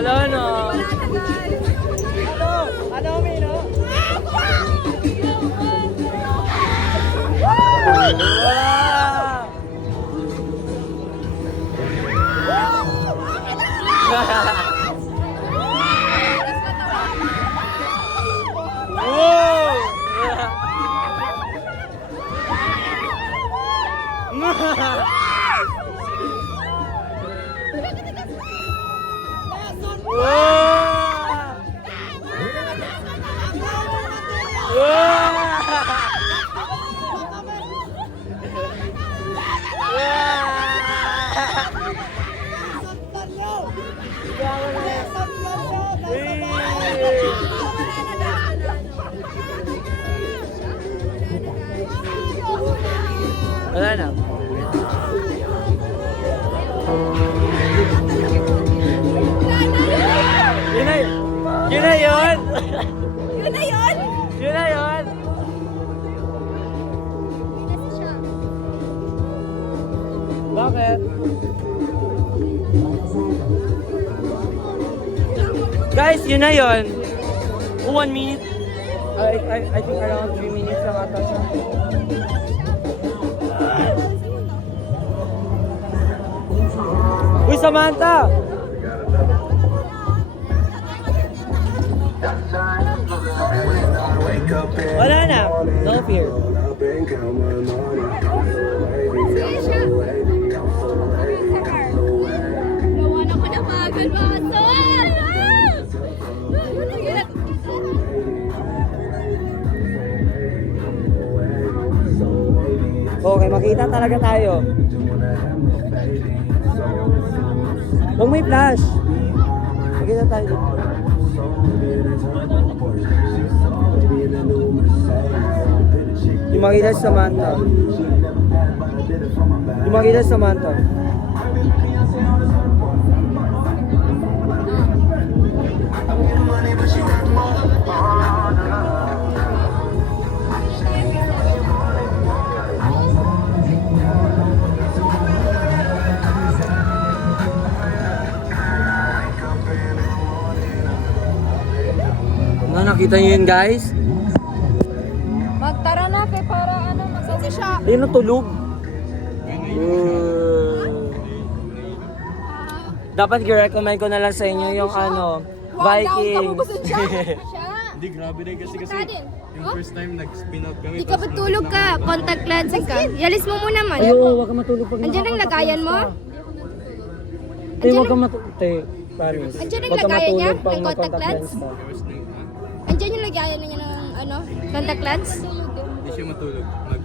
Wala na. Ano, Mino? Wala na. Yun na yun. Yun na yun. Yun na yun! Yun na yun. Bakit? Guys, yun na yun. 1 minute. I think around 3 minutes lang ata siya. Uy, Samantha! Wala na. No fear. Gawa na ko na bagal baso! Okay, makita talaga tayo. Huwag may flash. Makita tayo dito. Yung makita si Samantha. Yung makita si Samantha. Nakita niyo yun, guys? Magtara na kay para ano, magsasi siya. Ayun, natulog. Dapat i-recommend ko na lang sa inyo yung ano, Vikings. siya. Hindi, grabe na kasi Tadin. yung first time nag-spin out kami. Di ka matulog ka, contact lenses ka. Yalis mo muna man. Ayo, wag ka matulog pag Andiyan ang lagayan mo? Te, wag ka matulog. Te, promise. Andiyan ang Wag ka lagayan niya, matulog pag ng contact mag-contact lens? lens ka. Andiyan yung lagayan niya ng ano, contact lens? Hindi siya matulog.